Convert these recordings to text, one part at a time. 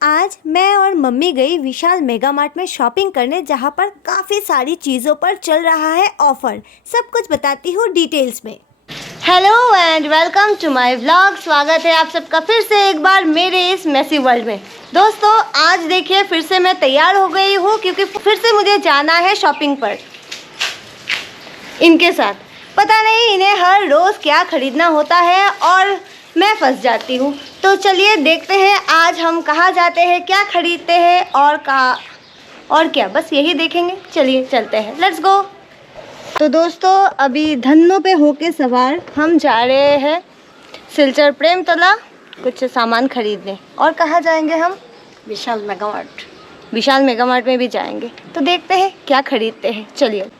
आज मैं और मम्मी गई विशाल मेगा मार्ट में शॉपिंग करने, जहाँ पर काफ़ी सारी चीज़ों पर चल रहा है ऑफर। सब कुछ बताती हूँ डिटेल्स में। Hello and welcome to my vlog. स्वागत है आप सबका फिर से एक बार मेरे इस मेसी वर्ल्ड में। दोस्तों आज देखिए फिर से मैं तैयार हो गई हूँ, क्योंकि फिर से मुझे जाना है शॉपिंग पर इनके साथ। पता नहीं इन्हें हर रोज़ क्या खरीदना होता है और मैं फंस जाती हूँ। तो चलिए देखते हैं आज हम कहाँ जाते हैं, क्या खरीदते हैं और क्या, बस यही देखेंगे। चलिए चलते हैं, लेट्स गो। तो दोस्तों अभी धन्नो पे होके सवार हम जा रहे हैं सिलचर प्रेमतला कुछ सामान खरीदने। और कहाँ जाएंगे हम? विशाल मेगा मार्ट। विशाल मेगा मार्ट में भी जाएंगे, तो देखते हैं क्या खरीदते हैं। चलिए।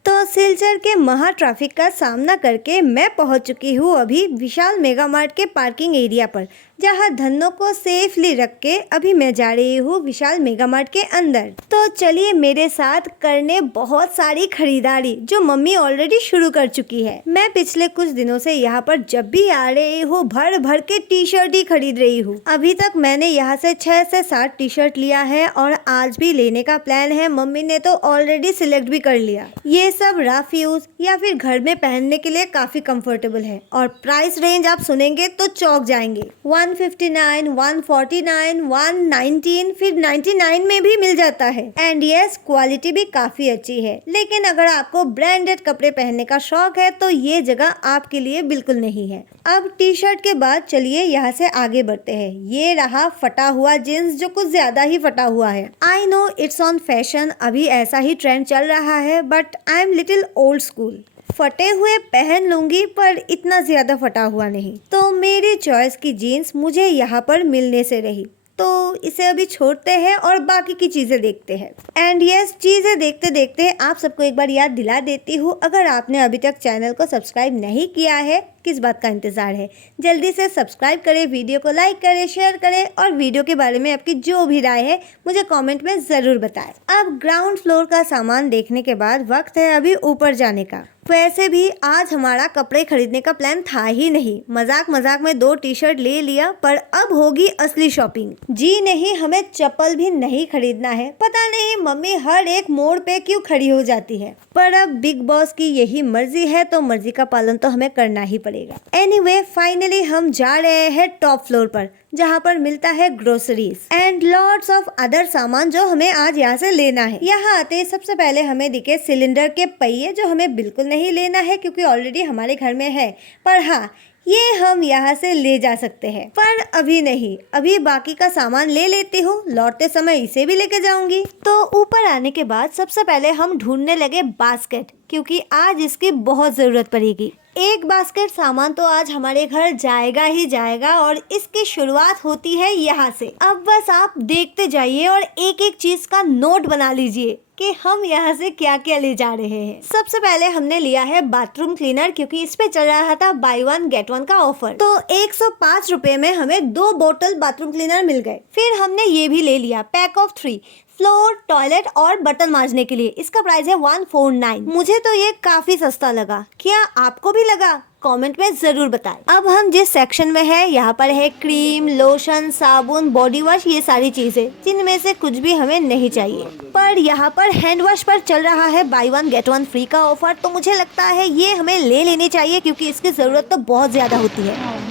तो सिलचर के महा ट्रैफिक का सामना करके मैं पहुंच चुकी हूं अभी विशाल मेगा मार्ट के पार्किंग एरिया पर, जहां धन्नों को सेफली रख के अभी मैं जा रही हूं विशाल मेगा मार्ट के अंदर। तो चलिए मेरे साथ करने बहुत सारी खरीदारी, जो मम्मी ऑलरेडी शुरू कर चुकी है। मैं पिछले कुछ दिनों से यहाँ पर जब भी आ रही हूँ भर भर के टी शर्ट ही खरीद रही हूँ। अभी तक मैंने यहाँ से 6 से 7 टी शर्ट लिया है और आज भी लेने का प्लान है। मम्मी ने तो ऑलरेडी सिलेक्ट भी कर लिया। ये सब रफ यूज या फिर घर में पहनने के लिए काफी कंफर्टेबल है और प्राइस रेंज आप सुनेंगे तो चौंक जाएंगे। 159, 149, 119, फिर 99 में भी मिल जाता है। एंड यस, क्वालिटी भी काफी अच्छी है। लेकिन अगर आपको ब्रांडेड कपड़े पहनने का शौक है तो ये जगह आपके लिए बिल्कुल नहीं है। अब टी शर्ट के बाद चलिए यहाँ से आगे बढ़ते हैं। ये रहा फटा हुआ जींस, जो कुछ ज्यादा ही फटा हुआ है। I know it's on fashion, अभी ऐसा ही ट्रेंड चल रहा है, but I am little old school. फटे हुए पहन लूंगी पर इतना ज्यादा फटा हुआ नहीं। तो मेरी चॉइस की जीन्स मुझे यहाँ पर मिलने से रही, तो इसे अभी छोड़ते हैं और बाकी की चीज़ें देखते हैं। एंड यस, चीज़ें देखते देखते आप सबको एक बार याद दिला देती हूँ, अगर आपने अभी तक चैनल को सब्सक्राइब नहीं किया है, किस बात का इंतज़ार है? जल्दी से सब्सक्राइब करें, वीडियो को लाइक करें, शेयर करें और वीडियो के बारे में आपकी जो भी राय है मुझे कमेंट में ज़रूर बताएं। अब ग्राउंड फ्लोर का सामान देखने के बाद वक्त है अभी ऊपर जाने का। वैसे भी आज हमारा कपड़े खरीदने का प्लान था ही नहीं। मजाक मजाक में 2 टी शर्ट ले लिया, पर अब होगी असली शॉपिंग। जी नहीं, हमें चप्पल भी नहीं खरीदना है। पता नहीं मम्मी हर एक मोड़ पे क्यों खड़ी हो जाती है, पर अब बिग बॉस की यही मर्जी है तो मर्जी का पालन तो हमें करना ही पड़ेगा। एनीवे, फाइनली हम जा रहे हैं टॉप फ्लोर पर, जहाँ पर मिलता है groceries and lots of other सामान जो हमें आज यहाँ से लेना है। यहाँ आते सबसे पहले हमें दिखे सिलेंडर के पहिए, जो हमें बिल्कुल नहीं लेना है क्योंकि ऑलरेडी हमारे घर में है। पर हाँ, ये हम यहाँ से ले जा सकते हैं, पर अभी नहीं। अभी बाकी का सामान ले लेती हूँ, लौटते समय इसे भी लेके जाऊंगी। तो ऊपर आने के बाद सबसे पहले हम ढूंढने लगे बास्केट, क्योंकि आज इसकी बहुत जरूरत पड़ेगी। एक बास्केट सामान तो आज हमारे घर जाएगा ही जाएगा और इसकी शुरुआत होती है यहाँ से। अब बस आप देखते जाइए और एक एक चीज का नोट बना लीजिए कि हम यहाँ से क्या क्या ले जा रहे हैं। सबसे पहले हमने लिया है बाथरूम क्लीनर, क्योंकि इस पे चल रहा था बाय 1 गेट 1 का ऑफर। तो 105 रुपए में हमें 2 बोतल बाथरूम क्लीनर मिल गए। फिर हमने ये भी ले लिया पैक ऑफ 3 फ्लोर, टॉयलेट और बर्तन मांजने के लिए। इसका प्राइस है 149। मुझे तो ये काफी सस्ता लगा। क्या आपको भी लगा? कमेंट में जरूर बताएं। अब हम जिस सेक्शन में है, यहाँ पर है क्रीम, लोशन, साबुन, बॉडी वॉश, ये सारी चीजें, जिनमें से कुछ भी हमें नहीं चाहिए। पर यहाँ पर हैंड वॉश पर चल रहा है बाय 1 गेट 1 फ्री का ऑफर, तो मुझे लगता है ये हमें ले लेनी चाहिए, क्योंकि इसकी जरूरत तो बहुत ज्यादा होती है।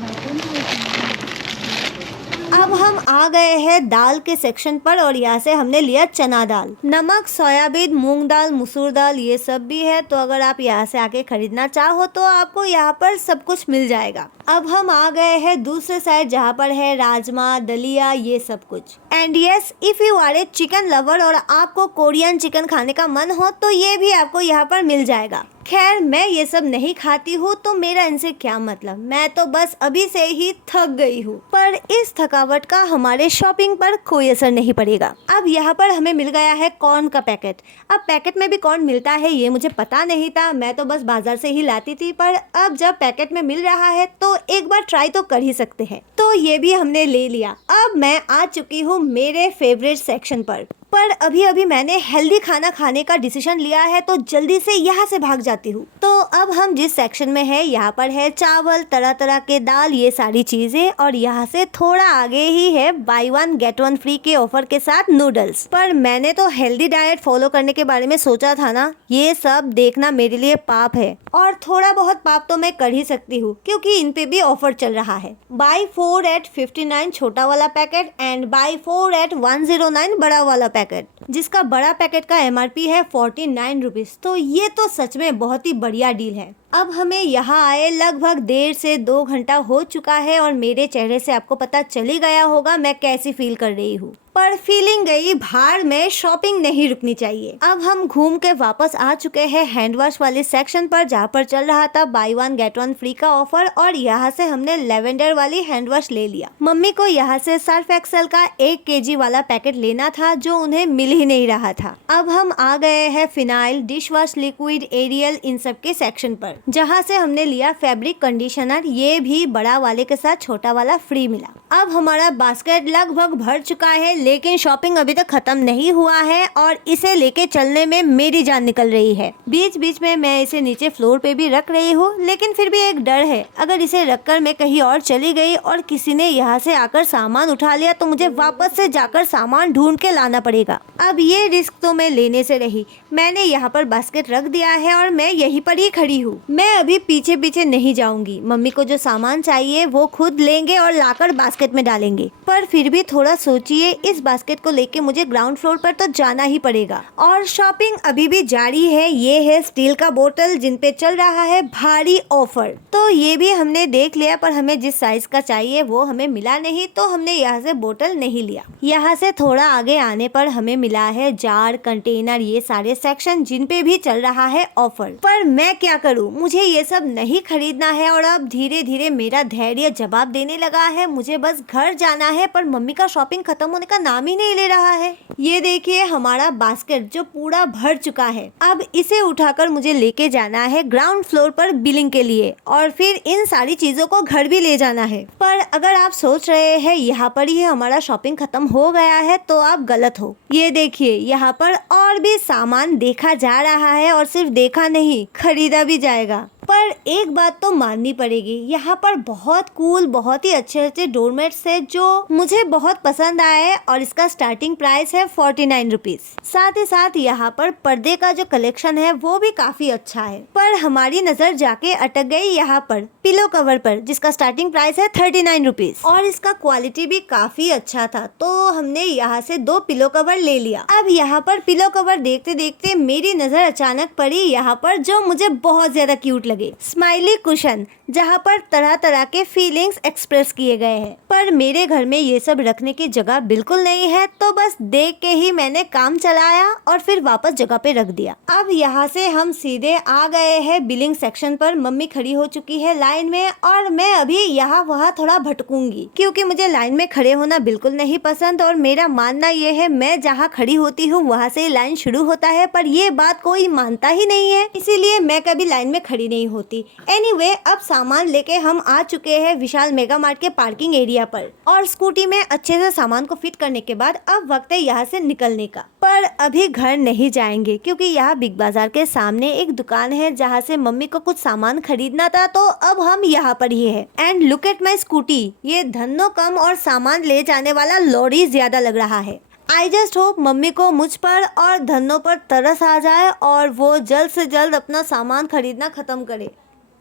अब हम आ गए हैं दाल के सेक्शन पर और यहाँ से हमने लिया चना दाल, नमक, सोयाबीन, मूंग दाल, मसूर दाल, ये सब भी है। तो अगर आप यहाँ से आके खरीदना चाहो तो आपको यहाँ पर सब कुछ मिल जाएगा। अब हम आ गए हैं दूसरे साइड, जहाँ पर है राजमा, दलिया, ये सब कुछ। And yes, if you are a chicken lover और आपको कोरियन चिकन खाने का मन हो तो ये भी आपको यहाँ पर मिल जाएगा। खैर, मैं ये सब नहीं खाती हूँ तो मेरा इनसे क्या मतलब, मैं तो बस अभी से ही थक गई हूँ। पर इस थकावट का हमारे शॉपिंग पर कोई असर नहीं पड़ेगा। अब यहाँ पर हमें मिल गया है कॉर्न का पैकेट। अब पैकेट में भी कॉर्न मिलता है ये मुझे पता नहीं था, मैं तो बस बाजार से ही लाती थी। पर अब जब पैकेट में मिल रहा है तो एक बार ट्राई तो कर ही सकते हैं। तो ये भी हमने ले लिया। अब मैं आ चुकी हूँ मेरे फेवरेट सेक्शन पर, पर अभी अभी मैंने हेल्दी खाना खाने का डिसीजन लिया है तो जल्दी से यहाँ से भाग जाती हूँ। तो अब हम जिस सेक्शन में है यहाँ पर है चावल, तरह तरह के दाल, ये सारी चीजें, और यहाँ से थोड़ा आगे ही है by one get one free के ऑफर के साथ नूडल्स। पर मैंने तो हेल्दी डाइट फॉलो करने के बारे में सोचा था ना, ये सब देखना मेरे लिए पाप है, और थोड़ा बहुत पाप तो मैं कर ही सकती हूँ क्योंकि इन पे भी ऑफर चल रहा है। बाय 4 at 59 छोटा वाला पैकेट एंड बाय 4 at 109 बड़ा वाला पैकेट, जिसका बड़ा पैकेट का MRP है 49 रुपीज। तो ये तो सच में बहुत ही बढ़िया डील है। अब हमें यहाँ आए लगभग 1.5 से 2 घंटा हो चुका है और मेरे चेहरे से आपको पता चल ही गया होगा मैं कैसी फील कर रही हूँ। पर फीलिंग गई भाड़ में, शॉपिंग नहीं रुकनी चाहिए। अब हम घूम के वापस आ चुके हैं हैंड वॉश वाले सेक्शन पर, जहाँ पर चल रहा था by one get one free का ऑफर, और यहाँ से हमने लेवेंडर वाली हैंड वॉश ले लिया। मम्मी को यहाँ से सर्फ एक्सेल का 1 kg वाला पैकेट लेना था जो उन्हें मिल ही नहीं रहा था। अब हम आ गए हैं phenyl, dish wash liquid, Ariel, इन सब के सेक्शन पर, जहाँ से हमने लिया फैब्रिक कंडीशनर, ये भी बड़ा वाले के साथ छोटा वाला फ्री मिला। अब हमारा बास्केट लगभग भर चुका है, लेकिन शॉपिंग अभी तक खत्म नहीं हुआ है और इसे लेके चलने में मेरी जान निकल रही है। बीच बीच में मैं इसे नीचे फ्लोर पे भी रख रही हूँ, लेकिन फिर भी एक डर है, अगर इसे रखकर मैं कहीं और चली गई और किसी ने यहाँ से आकर सामान उठा लिया तो मुझे वापस से जाकर सामान ढूंढ के लाना पड़ेगा। अब ये रिस्क तो मैं लेने से रही। मैंने यहाँ पर बास्केट रख दिया है और मैं यहीं पर ही खड़ी हूँ। मैं अभी पीछे पीछे नहीं जाऊंगी। मम्मी को जो सामान चाहिए वो खुद लेंगे और लाकर बास्केट में डालेंगे। पर फिर भी थोड़ा सोचिए, इस बास्केट को लेके मुझे ग्राउंड फ्लोर पर तो जाना ही पड़ेगा और शॉपिंग अभी भी जारी है। ये है स्टील का बोतल जिन पे चल रहा है भारी ऑफर। तो ये भी हमने देख लिया, पर हमें जिस साइज का चाहिए वो हमें मिला नहीं, तो हमने यहाँ से बोतल नहीं लिया। यहाँ से थोड़ा आगे आने पर हमें मिला है जार, कंटेनर, ये सारे सेक्शन जिन पे भी चल रहा है ऑफर। पर मैं क्या करूँ, मुझे ये सब नहीं खरीदना है और अब धीरे धीरे मेरा धैर्य जवाब देने लगा है। मुझे बस घर जाना है, पर मम्मी का शॉपिंग खत्म होने का नाम ही नहीं ले रहा है। ये देखिए हमारा बास्केट जो पूरा भर चुका है। अब इसे उठाकर मुझे लेके जाना है ग्राउंड फ्लोर पर बिलिंग के लिए और फिर इन सारी चीजों को घर भी ले जाना है। पर अगर आप सोच रहे हैं यहाँ पर ही हमारा शॉपिंग खत्म हो गया है तो आप गलत हो। ये देखिए यहाँ पर और भी सामान देखा जा रहा है और सिर्फ देखा नहीं, खरीदा भी जाएगा। पर एक बात तो माननी पड़ेगी, यहाँ पर बहुत कूल, बहुत ही अच्छे अच्छे डोरमेट्स है जो मुझे बहुत पसंद आए है और इसका स्टार्टिंग प्राइस है 49 रुपीज। साथ ही साथ यहाँ पर पर्दे का जो कलेक्शन है वो भी काफी अच्छा है। पर हमारी नजर जाके अटक गई यहाँ पर पिलो कवर पर, जिसका स्टार्टिंग प्राइस है 39 रुपीज और इसका क्वालिटी भी काफी अच्छा था, तो हमने यहाँ से 2 पिलो कवर ले लिया। अब यहाँ पर पिलो कवर देखते देखते मेरी नजर अचानक पड़ी यहाँ पर जो मुझे बहुत ज्यादा क्यूट लगे, स्माइली कुशन, जहाँ पर तरह तरह के फीलिंग्स एक्सप्रेस किए गए हैं। पर मेरे घर में ये सब रखने की जगह बिल्कुल नहीं है, तो बस देख के ही मैंने काम चलाया और फिर वापस जगह पे रख दिया। अब यहाँ से हम सीधे आ गए हैं बिलिंग सेक्शन पर। मम्मी खड़ी हो चुकी है लाइन में और मैं अभी यहाँ वहाँ थोड़ा भटकूंगी क्योंकि मुझे लाइन में खड़े होना बिल्कुल नहीं पसंद और मेरा मानना ये है मैं जहाँ खड़ी होती हूँ वहाँ से लाइन शुरू होता है, पर ये बात कोई मानता ही नहीं है, इसीलिए मैं कभी लाइन में खड़ी नहीं होती। एनीवे, अब सामान लेके हम आ चुके हैं विशाल मेगा मार्ट के पार्किंग एरिया पर और स्कूटी में अच्छे से सामान को फिट करने के बाद अब वक्त है यहाँ से निकलने का। पर अभी घर नहीं जाएंगे क्योंकि यहाँ बिग बाजार के सामने एक दुकान है जहाँ से मम्मी को कुछ सामान खरीदना था, तो अब हम यहाँ पर ही है। And look at my scooty, ये धन्नो कम और सामान ले जाने वाला लॉरी ज्यादा लग रहा है। आई जस्ट होप मम्मी को मुझ पर और धन्नो पर तरस आ जाए और वो जल्द से जल्द अपना सामान खरीदना खत्म करे।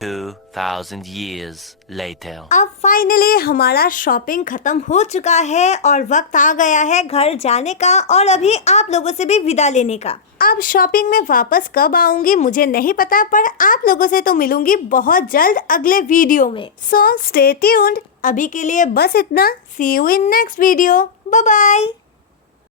2000 years later. अब फाइनली हमारा शॉपिंग खत्म हो चुका है और वक्त आ गया है घर जाने का और अभी आप लोगों से भी विदा लेने का। अब शॉपिंग में वापस कब आऊंगी मुझे नहीं पता, पर आप लोगों से तो मिलूंगी बहुत जल्द अगले वीडियो में। So stay tuned. अभी के लिए बस इतना। See you in next video. Bye bye.